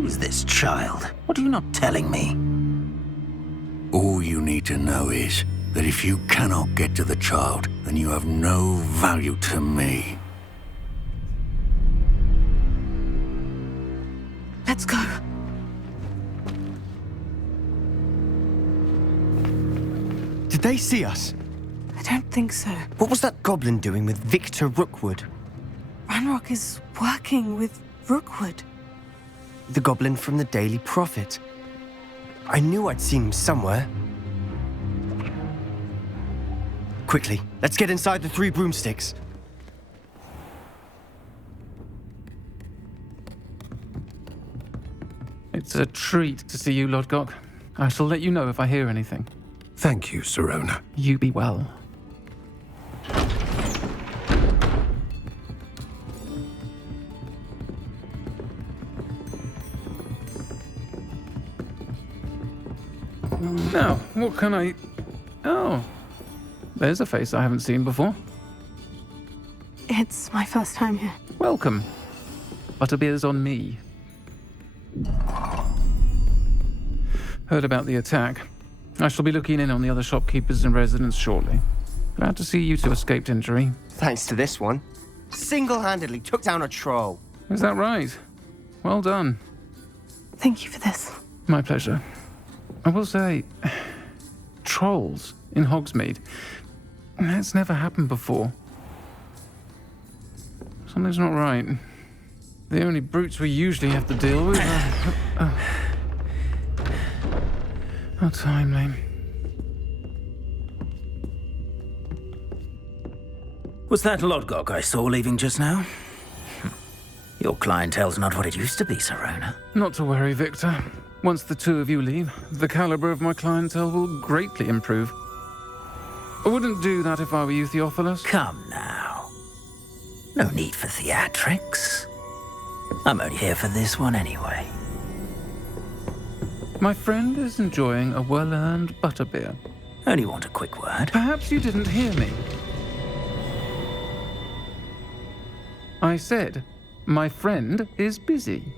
Who's this child? What are you not telling me? All you need to know is that if you cannot get to the child, then you have no value to me. Let's go. Did they see us? I don't think so. What was that goblin doing with Victor Rookwood? Ranrock is working with Rookwood. The goblin from the Daily Prophet. I knew I'd seen him somewhere. Quickly, let's get inside the 3 broomsticks. It's a treat to see you, Lodgok. I shall let you know if I hear anything. Thank you, Sirona. You be well. Now, what can I... Oh, there's a face I haven't seen before. It's my first time here. Welcome. Butterbeer's on me. Heard about the attack. I shall be looking in on the other shopkeepers and residents shortly. Glad to see you two escaped injury. Thanks to this one. Single-handedly took down a troll. Is that right? Well done. Thank you for this. My pleasure. I will say, trolls in Hogsmeade. That's never happened before. Something's not right. The only brutes we usually have to deal with are... How timely. Was that Lodgok I saw leaving just now? Your clientele's not what it used to be, Sirona. Not to worry, Victor. Once the two of you leave, the caliber of my clientele will greatly improve. I wouldn't do that if I were you, Theophilus. Come now. No need for theatrics. I'm only here for this one anyway. My friend is enjoying a well-earned butterbeer. Only want a quick word. Perhaps you didn't hear me. I said, my friend is busy.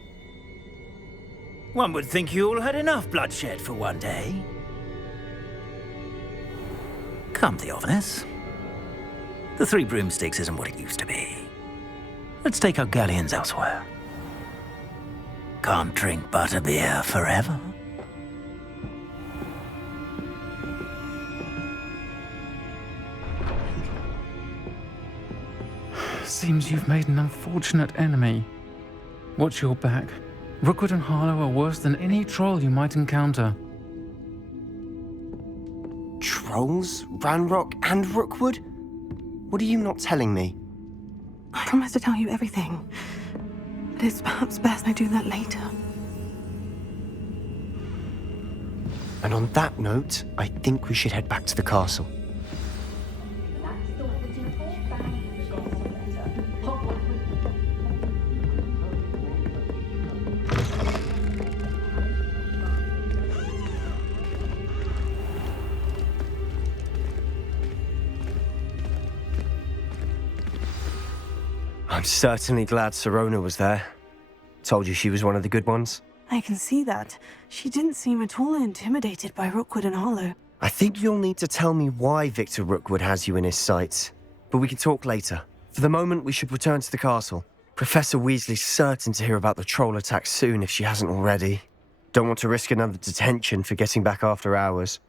One would think you all had enough bloodshed for one day. Come, Theophilus. The 3 broomsticks isn't what it used to be. Let's take our galleons elsewhere. Can't drink butterbeer forever. Seems you've made an unfortunate enemy. Watch your back. Rookwood and Harlow are worse than any troll you might encounter. Trolls? Ranrock and Rookwood? What are you not telling me? I promise to tell you everything. But it's perhaps best I do that later. And on that note, I think we should head back to the castle. I'm certainly glad Sirona was there. Told you she was one of the good ones. I can see that. She didn't seem at all intimidated by Rookwood and Harlow. I think you'll need to tell me why Victor Rookwood has you in his sights. But we can talk later. For the moment, we should return to the castle. Professor Weasley's certain to hear about the troll attack soon if she hasn't already. Don't want to risk another detention for getting back after hours.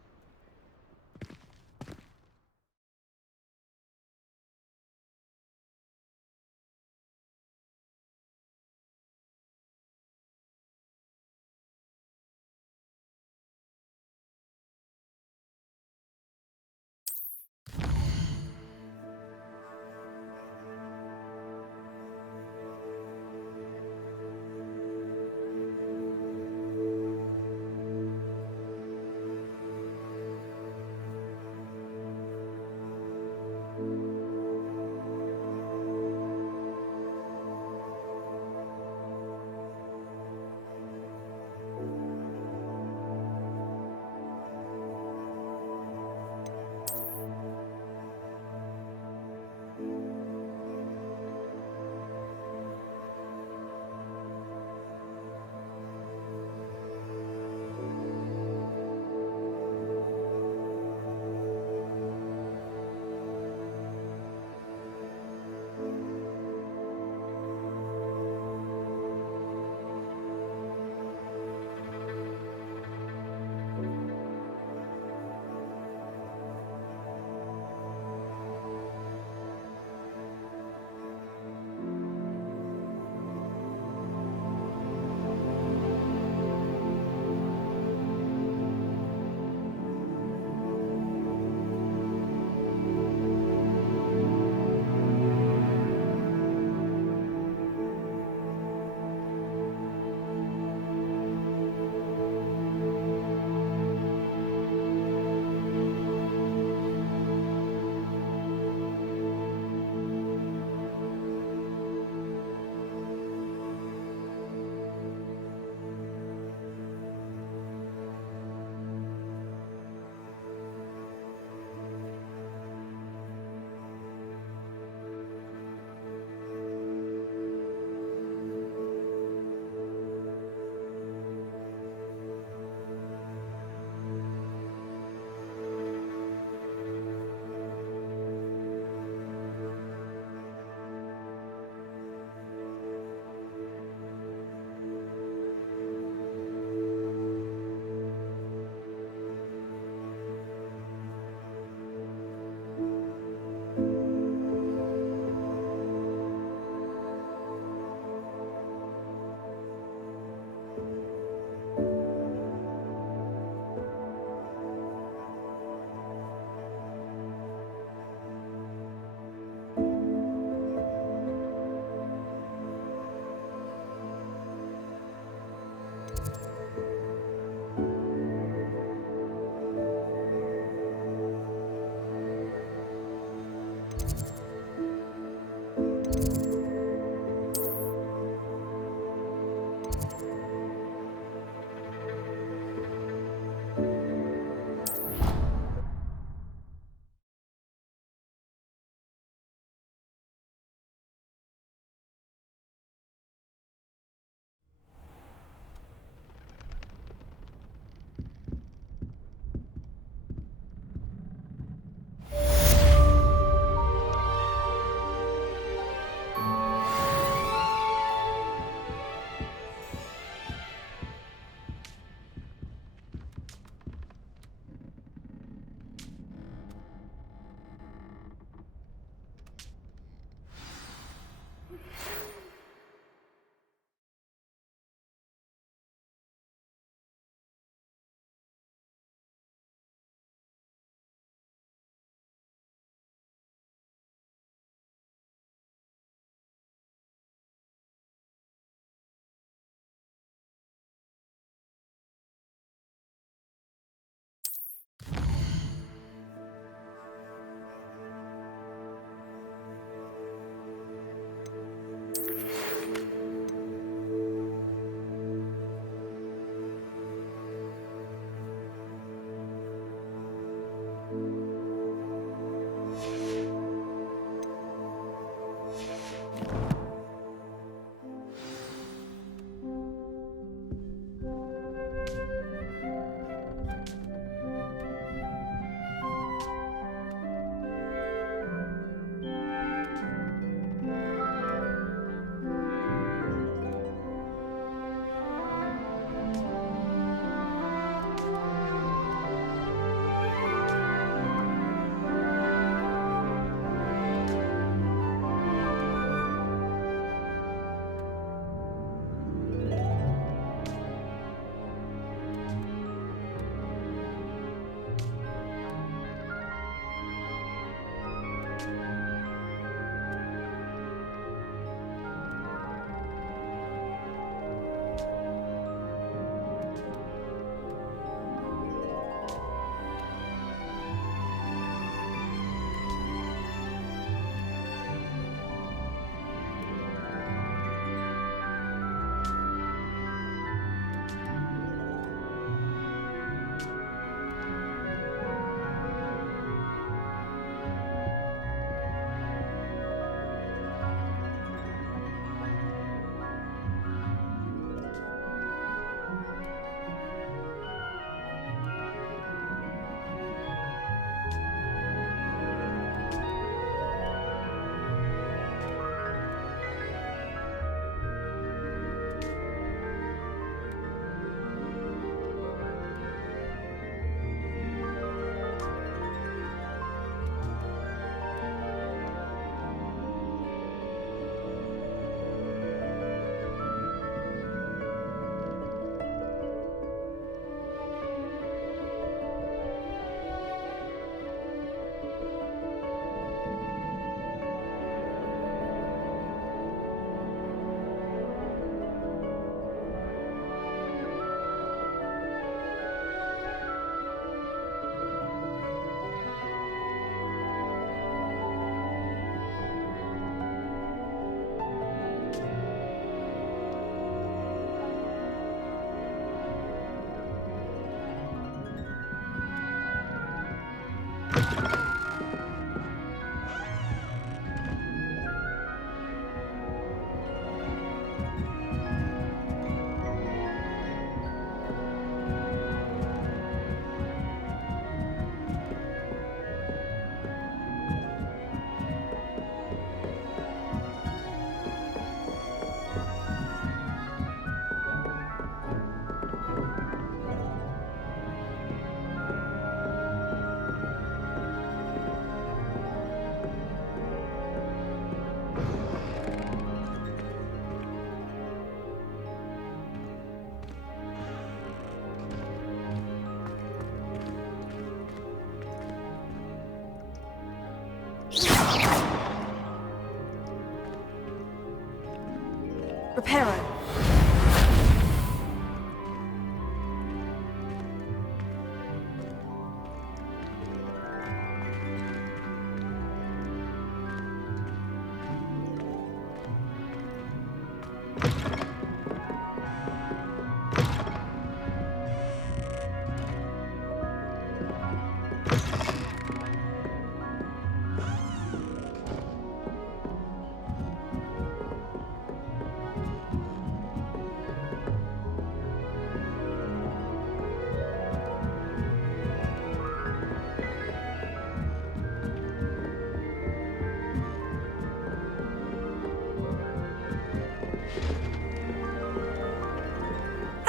Reparo.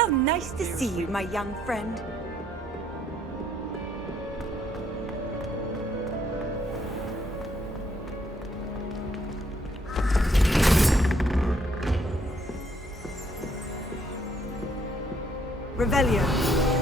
How nice to see you, my young friend. Revelio.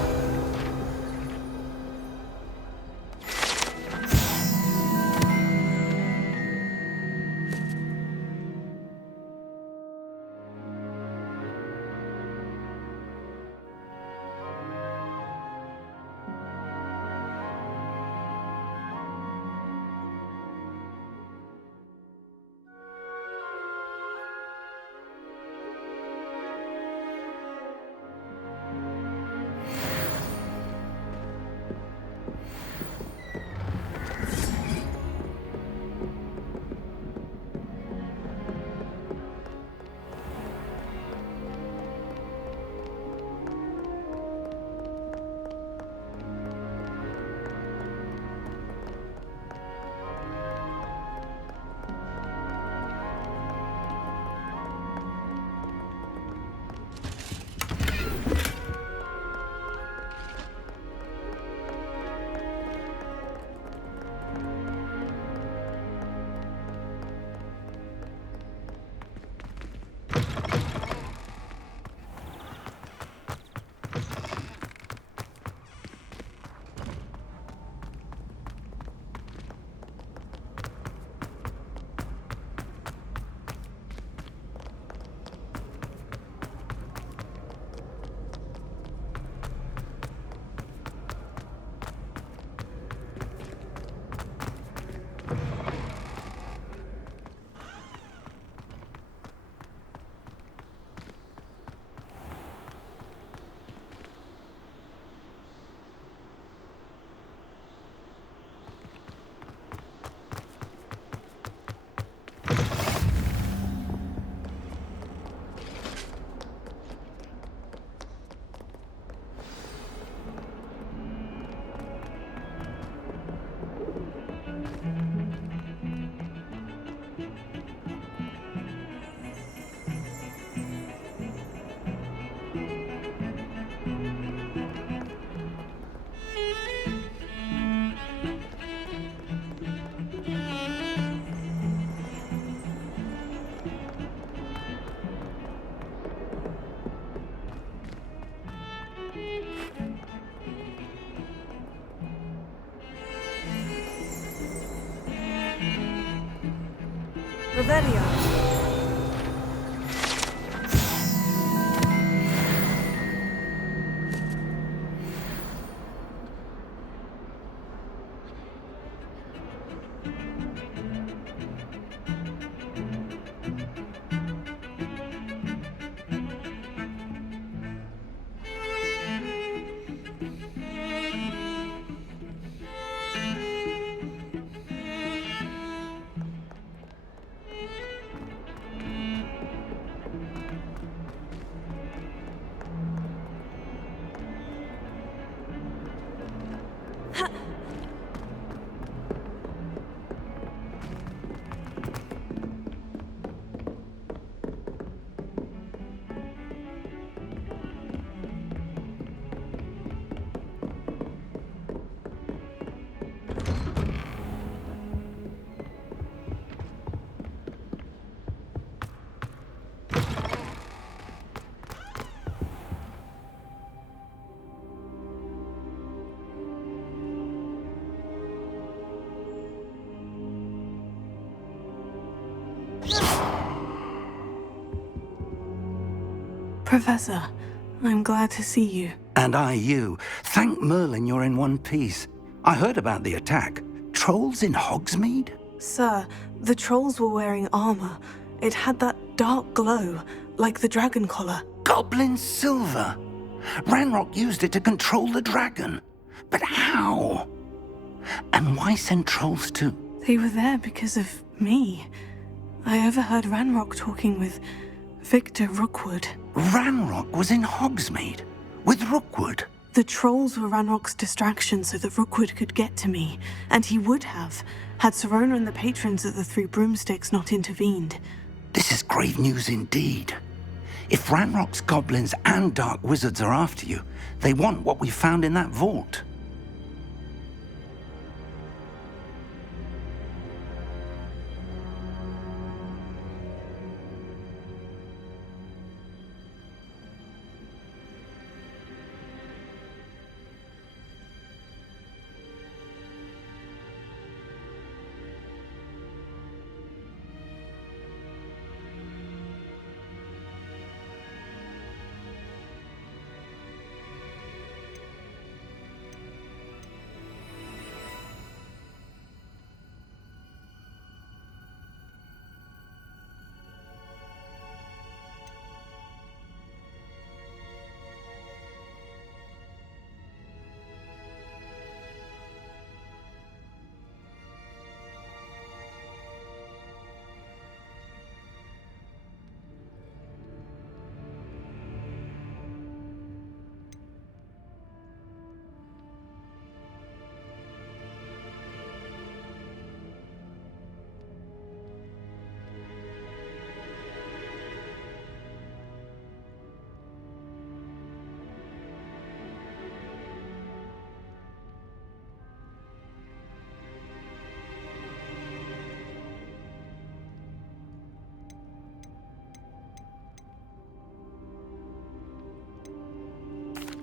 Revelio. Professor, I'm glad to see you. And I you. Thank Merlin you're in one piece. I heard about the attack. Trolls in Hogsmeade? Sir, the trolls were wearing armor. It had that dark glow, like the dragon collar. Goblin silver! Ranrock used it to control the dragon. But how? And why send trolls too? They were there because of me. I overheard Ranrock talking with Victor Rookwood. Ranrock was in Hogsmeade with Rookwood. The trolls were Ranrock's distraction so that Rookwood could get to me, and he would have, had Sirona and the patrons of the Three Broomsticks not intervened. This is grave news indeed. If Ranrock's goblins and dark wizards are after you, they want what we found in that vault.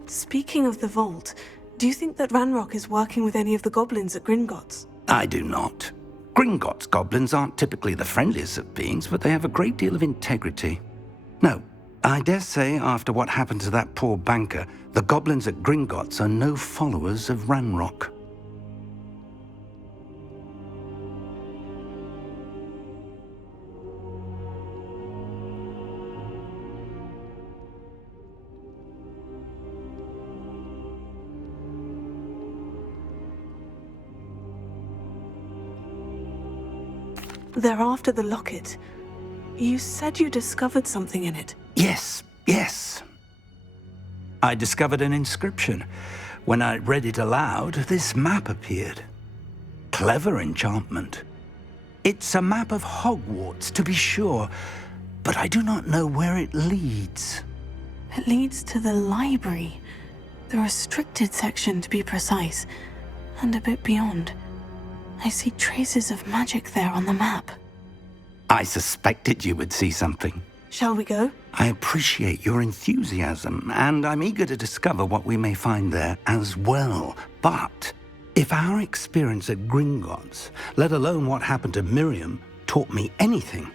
Speaking of the vault, do you think that Ranrock is working with any of the goblins at Gringotts? I do not. Gringotts goblins aren't typically the friendliest of beings, but they have a great deal of integrity. No, I dare say after what happened to that poor banker, the goblins at Gringotts are no followers of Ranrock. They're after the locket. You said you discovered something in it. Yes. I discovered an inscription. When I read it aloud, this map appeared. Clever enchantment. It's a map of Hogwarts, to be sure, but I do not know where it leads. It leads to the library. The restricted section, to be precise, and a bit beyond. I see traces of magic there on the map. I suspected you would see something. Shall we go? I appreciate your enthusiasm, and I'm eager to discover what we may find there as well. But if our experience at Gringotts, let alone what happened to Miriam, taught me anything,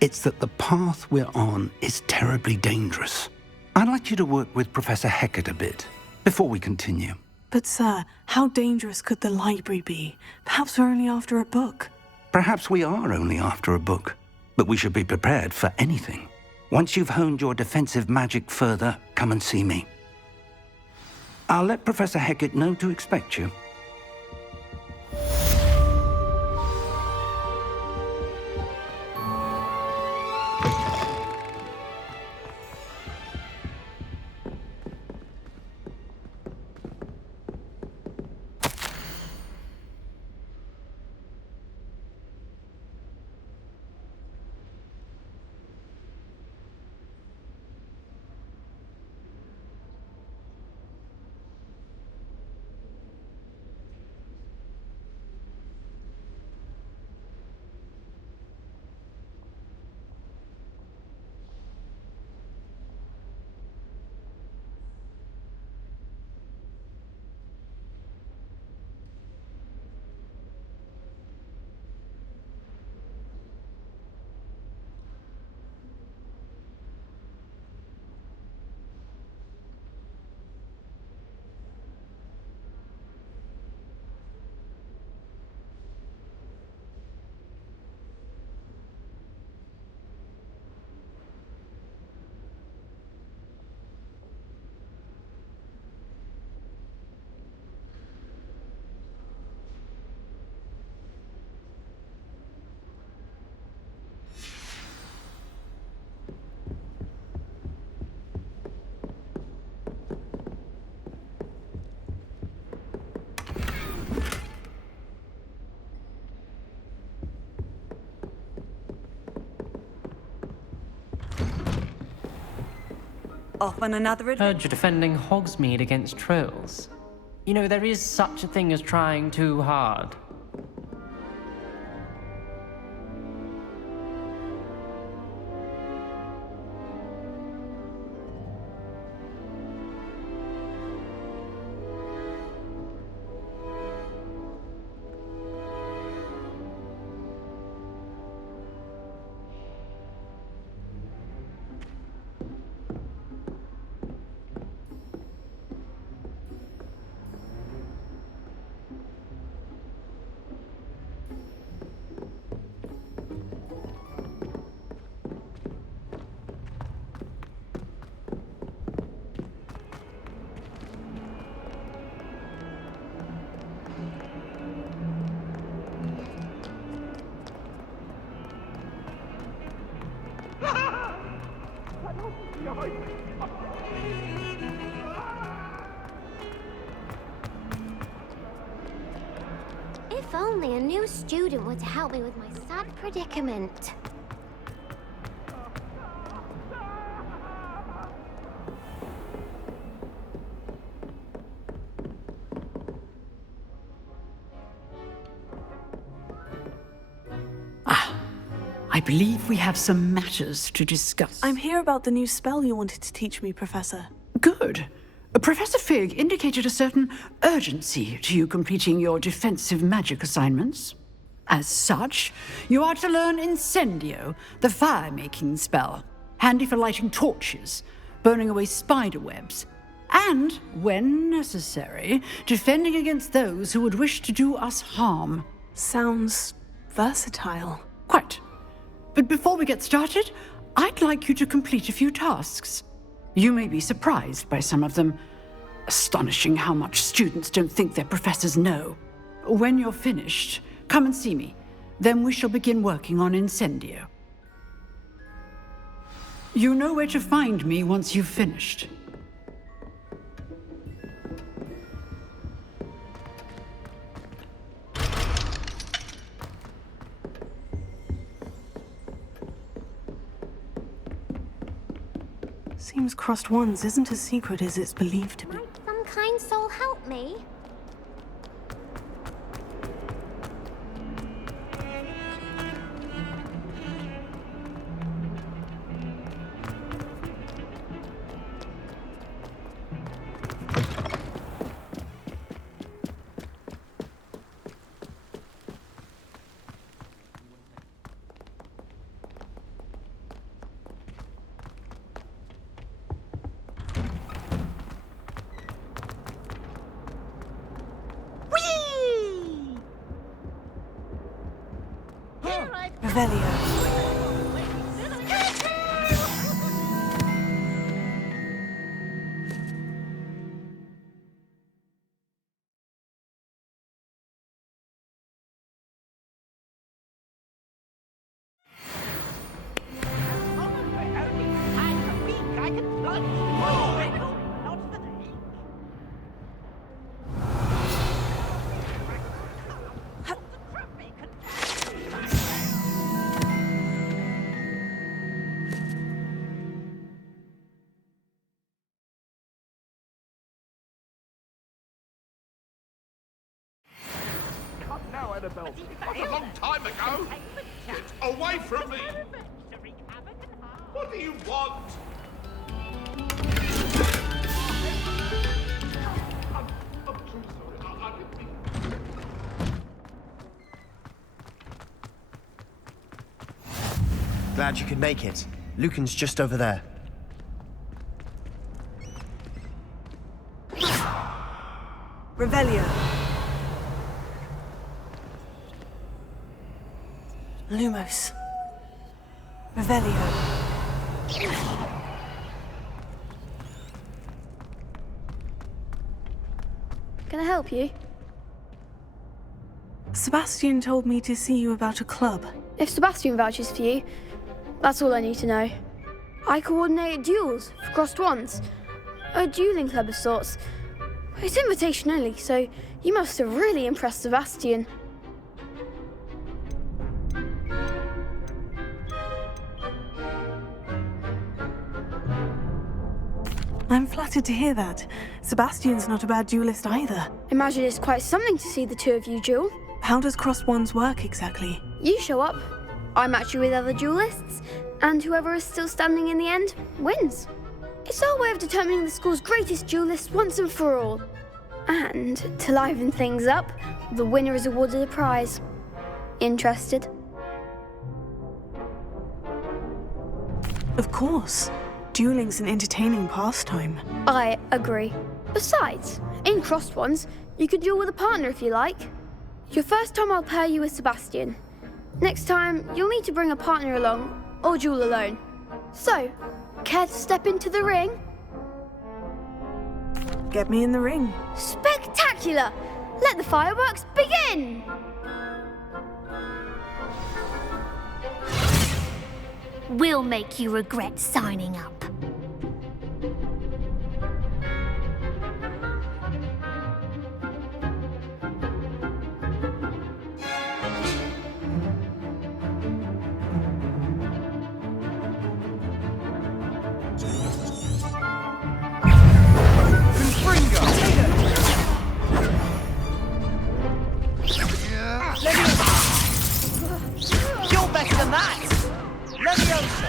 it's that the path we're on is terribly dangerous. I'd like you to work with Professor Hecat a bit before we continue. But sir, how dangerous could the library be? Perhaps we're only after a book. Perhaps we are only after a book, but we should be prepared for anything. Once you've honed your defensive magic further, come and see me. I'll let Professor Hecat know to expect you. Off on another adventure? Heard you're defending Hogsmeade against trolls. You know, there is such a thing as trying too hard. If only a new student were to help me with my sad predicament. I believe we have some matters to discuss. I'm here about the new spell you wanted to teach me, Professor. Good. Professor Fig indicated a certain urgency to you completing your defensive magic assignments. As such, you are to learn Incendio, the fire-making spell, handy for lighting torches, burning away spider webs, and, when necessary, defending against those who would wish to do us harm. Sounds versatile. Quite. But before we get started, I'd like you to complete a few tasks. You may be surprised by some of them. Astonishing how much students don't think their professors know. When you're finished, come and see me. Then we shall begin working on Incendio. You know where to find me once you've finished. Seems crossed wands isn't as secret as it's believed to be. Might some kind soul help me? Revelio. That was a long time ago! Get away from me! What do you want? I'm truly sorry. I didn't mean... Glad you could make it. Lucan's just over there. Revelio. Lumos. Revelio. Can I help you? Sebastian told me to see you about a club. If Sebastian vouches for you, that's all I need to know. I coordinate duels for crossed wands. A dueling club of sorts. It's invitation only, so you must have really impressed Sebastian. I'm flattered to hear that. Sebastian's not a bad duelist either. Imagine it's quite something to see the two of you duel. How does crossed wands work exactly? You show up, I match you with other duelists, and whoever is still standing in the end wins. It's our way of determining the school's greatest duelist once and for all. And to liven things up, the winner is awarded a prize. Interested? Of course. Dueling's an entertaining pastime. I agree. Besides, in crossed wands, you can duel with a partner if you like. Your first time I'll pair you with Sebastian. Next time, you'll need to bring a partner along, or duel alone. So, care to step into the ring? Get me in the ring. Spectacular! Let the fireworks begin! We'll make you regret signing up. You're better than that! Leviosa!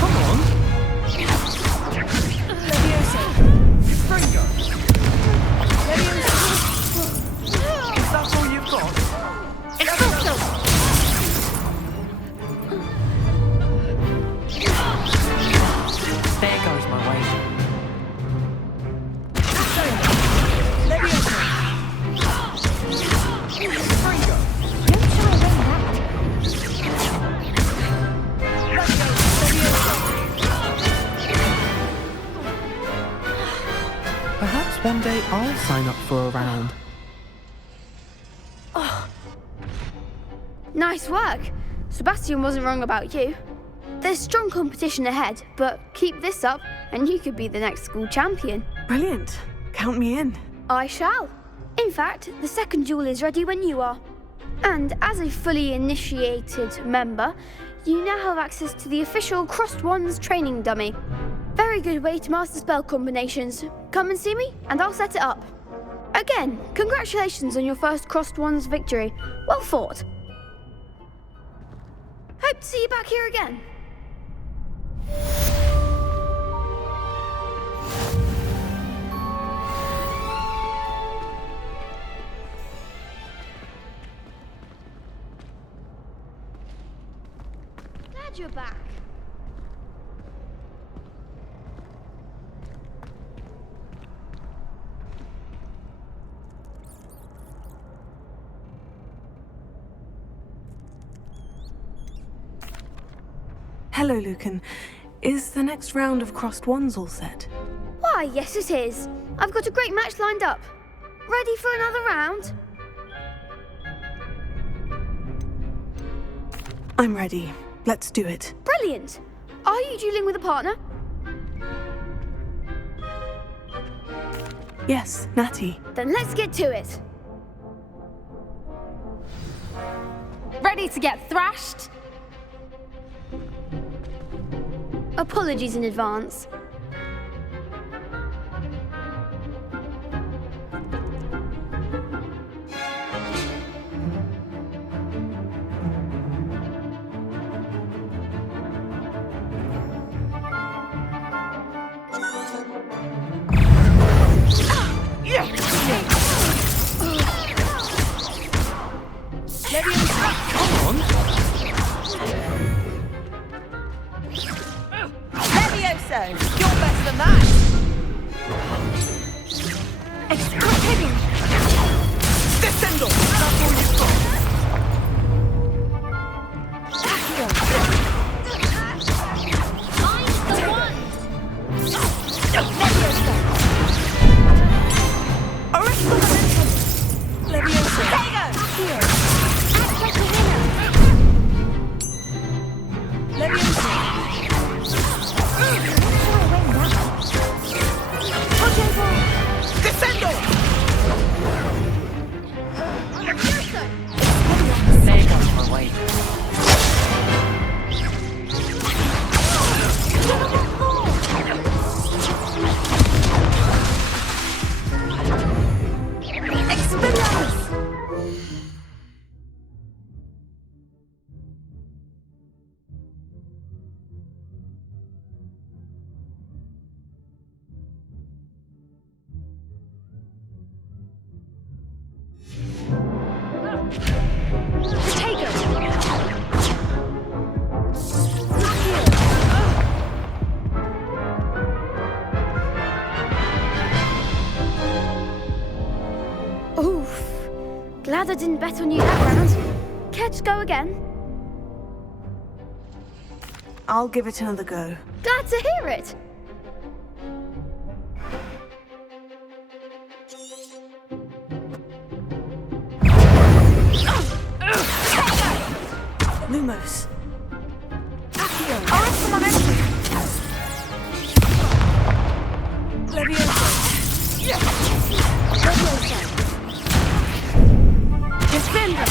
Come on! Leviosa! Fringo! Leviosa! Is that all you've got? There goes my wager. Leviosa! Fringo! Perhaps one day I'll sign up for a round. Nice work. Sebastian wasn't wrong about you. There's strong competition ahead, but keep this up and you could be the next school champion. Brilliant. Count me in. I shall. In fact, the second duel is ready when you are. And as a fully initiated member, you now have access to the official Crossed Wands training dummy. Very good way to master spell combinations. Come and see me, and I'll set it up. Again, congratulations on your first Crossed Wands victory. Well fought. Hope to see you back here again. Glad you're back. Hello, Lucan. Is the next round of crossed wands all set? Why, yes it is. I've got a great match lined up. Ready for another round? I'm ready. Let's do it. Brilliant. Are you dueling with a partner? Yes, Natty. Then let's get to it. Ready to get thrashed? Apologies in advance. Levioso! You're better than that! Descendo! That's all you've got! I'm the one! Levioso! Original momentum! Levioso! There you go! Here! Act like a winner! Levioso! Descendo! There goes my wager. Glad I didn't bet on you that round. Care to go again? I'll give it another go. Glad to hear it. Lumos. Arrest the momentum. Leviosa. Leviosa. Defender.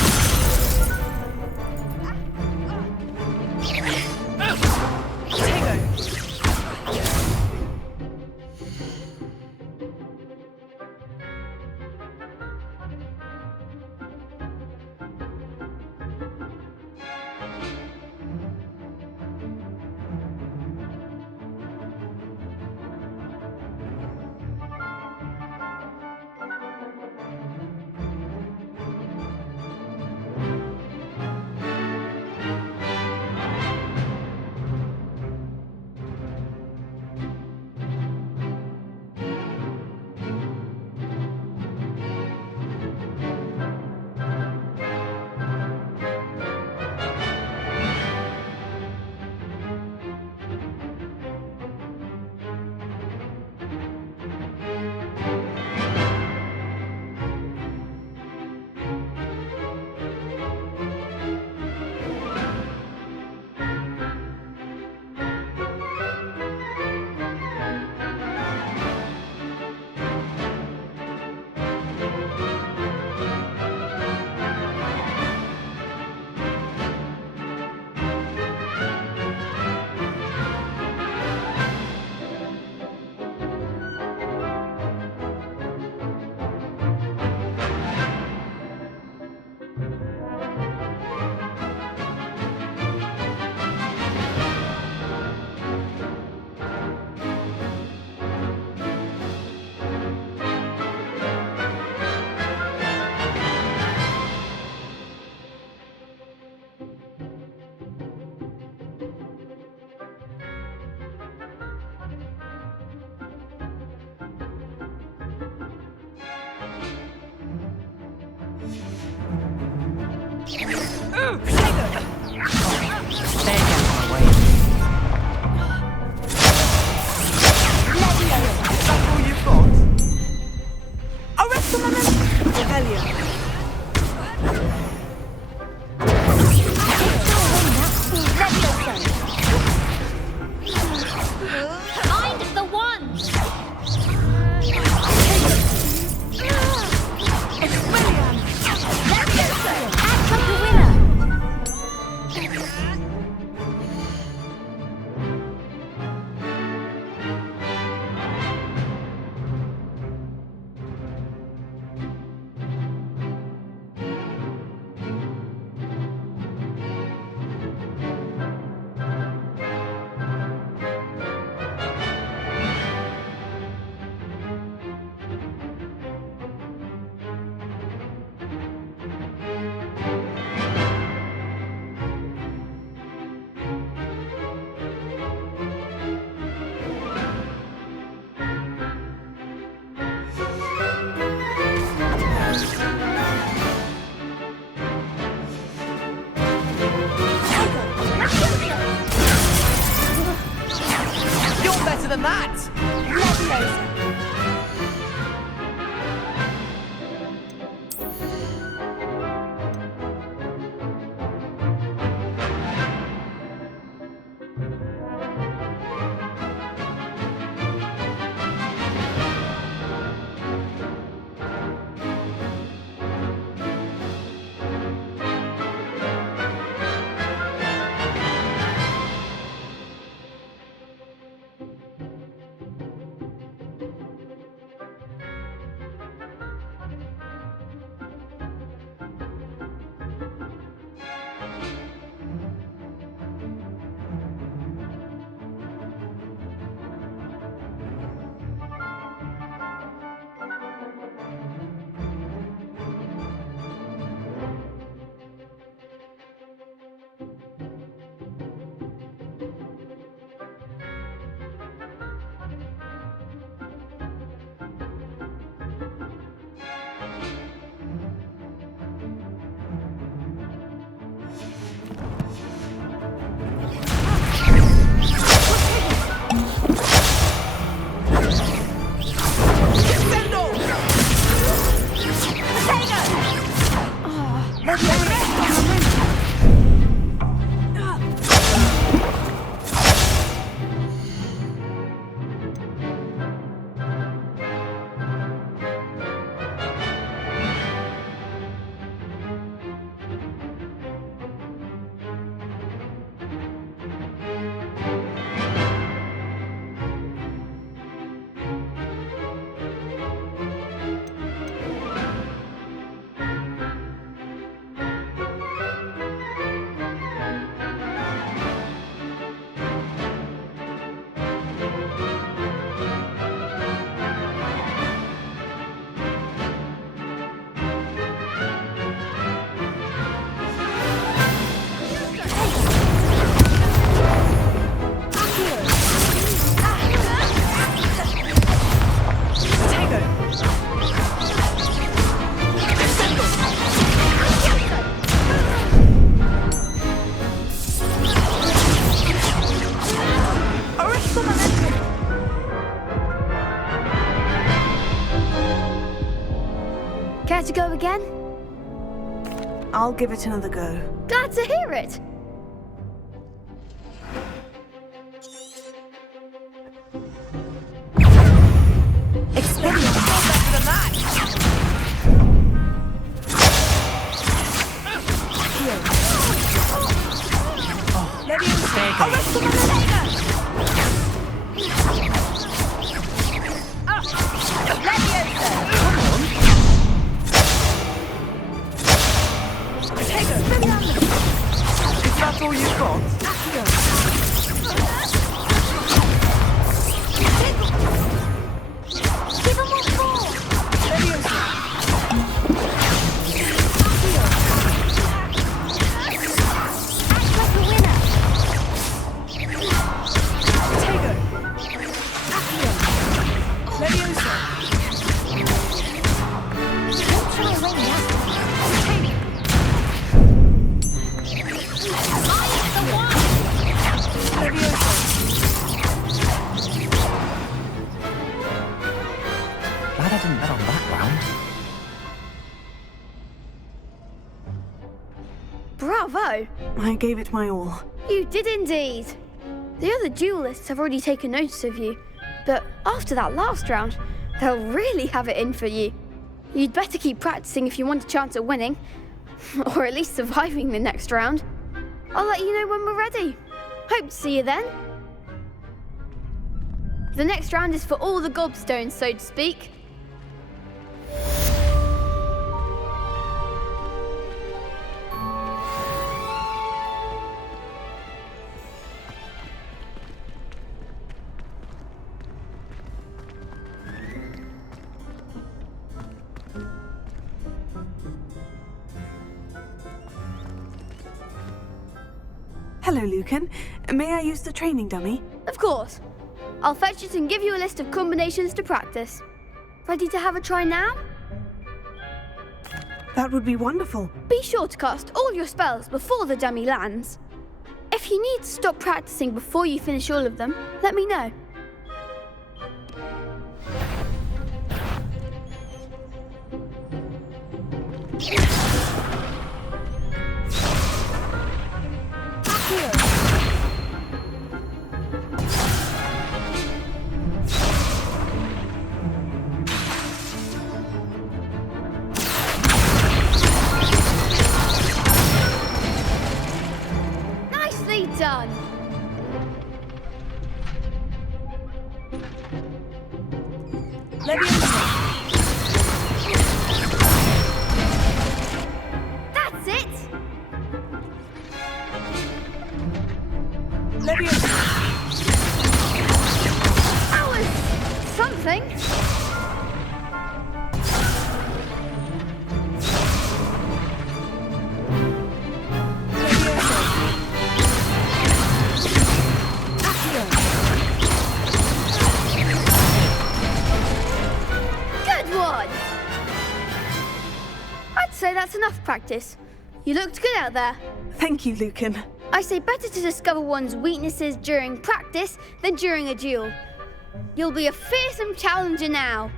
Better than that! Leviosa. to go again? I'll give it another go. Glad to hear it. Glad I didn't bet on that round. Bravo! I gave it my all. You did indeed. The other duelists have already taken notice of you, but after that last round, they'll really have it in for you. You'd better keep practicing if you want a chance at winning, or at least surviving the next round. I'll let you know when we're ready. Hope to see you then. The next round is for all the gobstones, so to speak. Hello, Lucan. May I use the training dummy? Of course. I'll fetch it and give you a list of combinations to practice. Ready to have a try now? That would be wonderful. Be sure to cast all your spells before the dummy lands. If you need to stop practicing before you finish all of them, let me know. Nicely done. That's it. That was something. Good one. I'd say that's enough practice. You looked good out there. Thank you, Lucan. I say better to discover one's weaknesses during practice than during a duel. You'll be a fearsome challenger now.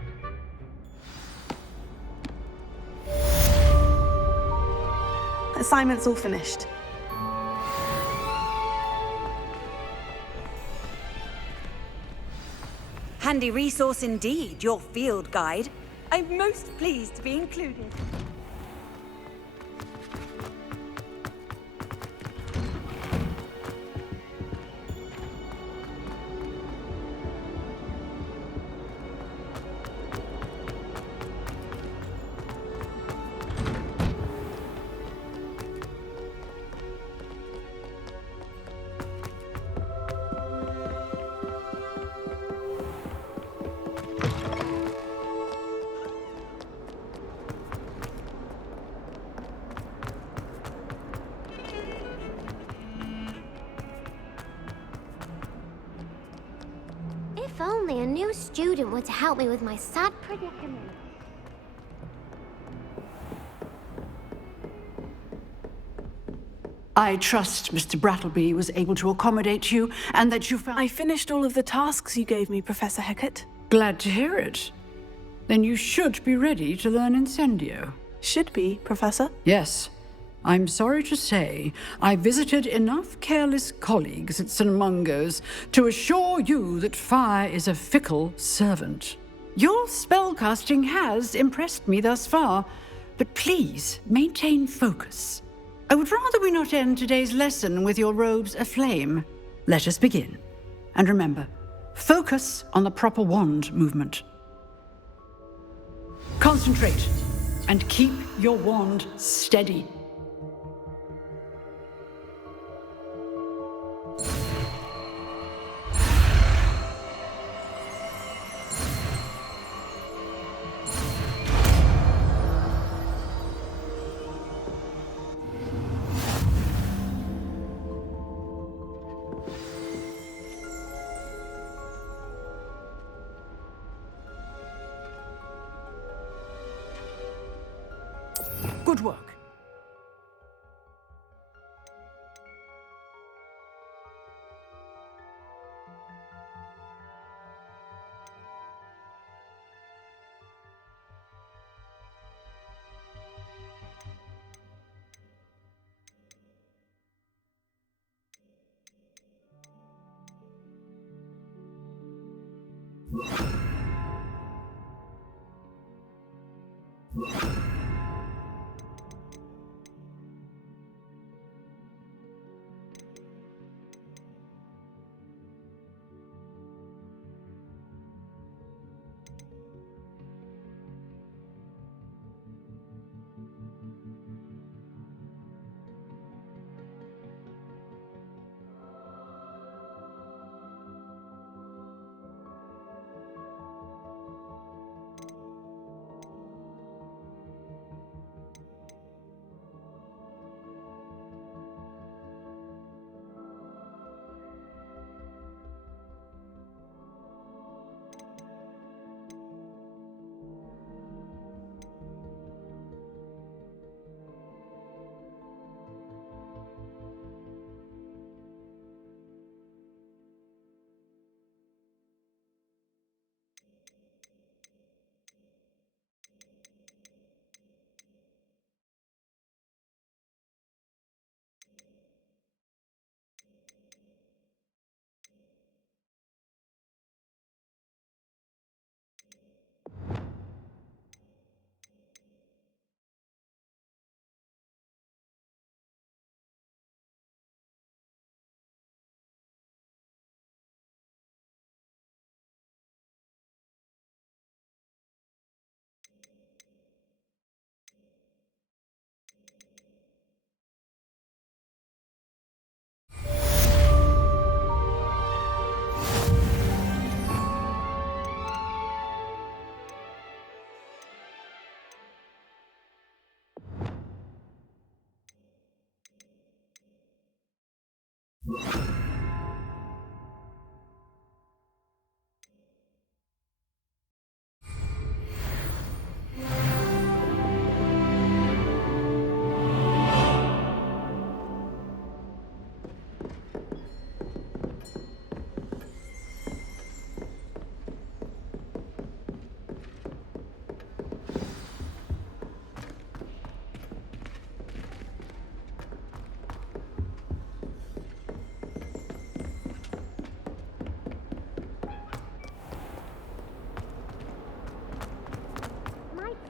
Assignment's all finished. Handy resource indeed, your field guide. I'm most pleased to be included. If only a new student were to help me with my sad predicament. I trust Mr. Brattleby was able to accommodate you and that you found... I finished all of the tasks you gave me, Professor Hecat. Glad to hear it. Then you should be ready to learn Incendio. Should be, Professor. Yes. I'm sorry to say, I visited enough careless colleagues at St. Mungo's to assure you that fire is a fickle servant. Your spellcasting has impressed me thus far, but please maintain focus. I would rather we not end today's lesson with your robes aflame. Let us begin. And remember, focus on the proper wand movement. Concentrate and keep your wand steady. Good work.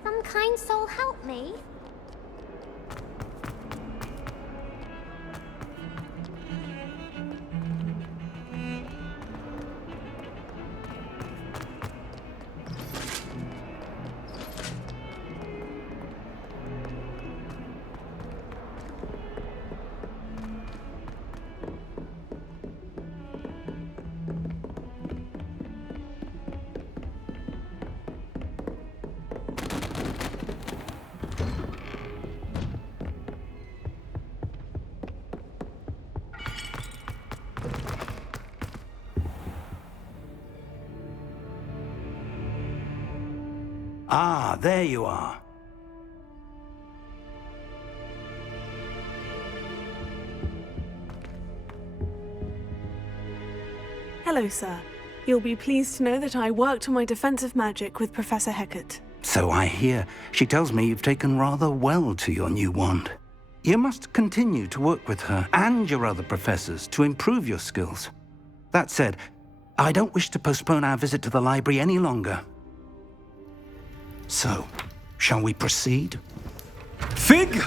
Some kind soul help me? Ah, there you are. Hello, sir. You'll be pleased to know that I worked on my defensive magic with Professor Hecat. So I hear. She tells me you've taken rather well to your new wand. You must continue to work with her and your other professors to improve your skills. That said, I don't wish to postpone our visit to the library any longer. So, shall we proceed? Fig!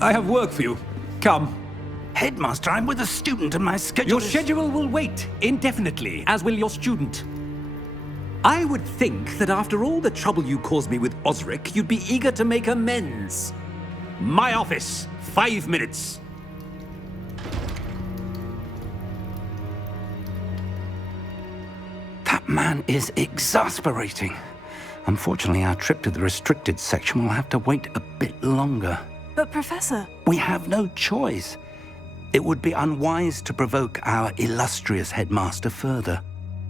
I have work for you. Come. Headmaster, I'm with a student and my schedule Your schedule will wait indefinitely, as will your student. I would think that after all the trouble you caused me with Osric, you'd be eager to make amends. My office, 5 minutes. That man is exasperating. Unfortunately, our trip to the restricted section will have to wait a bit longer. But Professor... We have no choice. It would be unwise to provoke our illustrious headmaster further.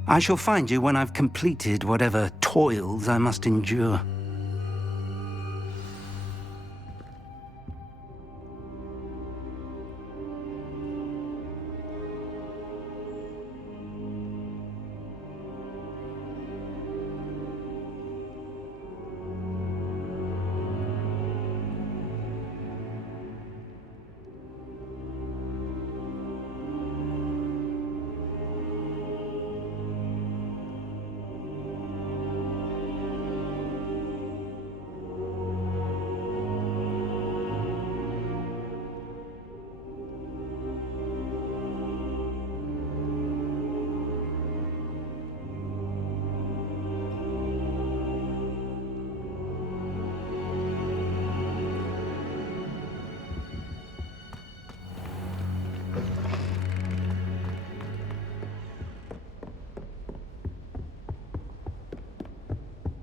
I shall find you when I've completed whatever toils I must endure.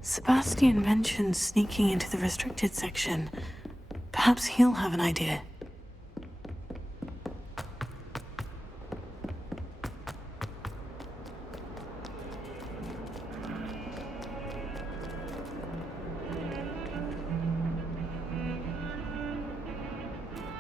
Sebastian mentioned sneaking into the restricted section. Perhaps he'll have an idea.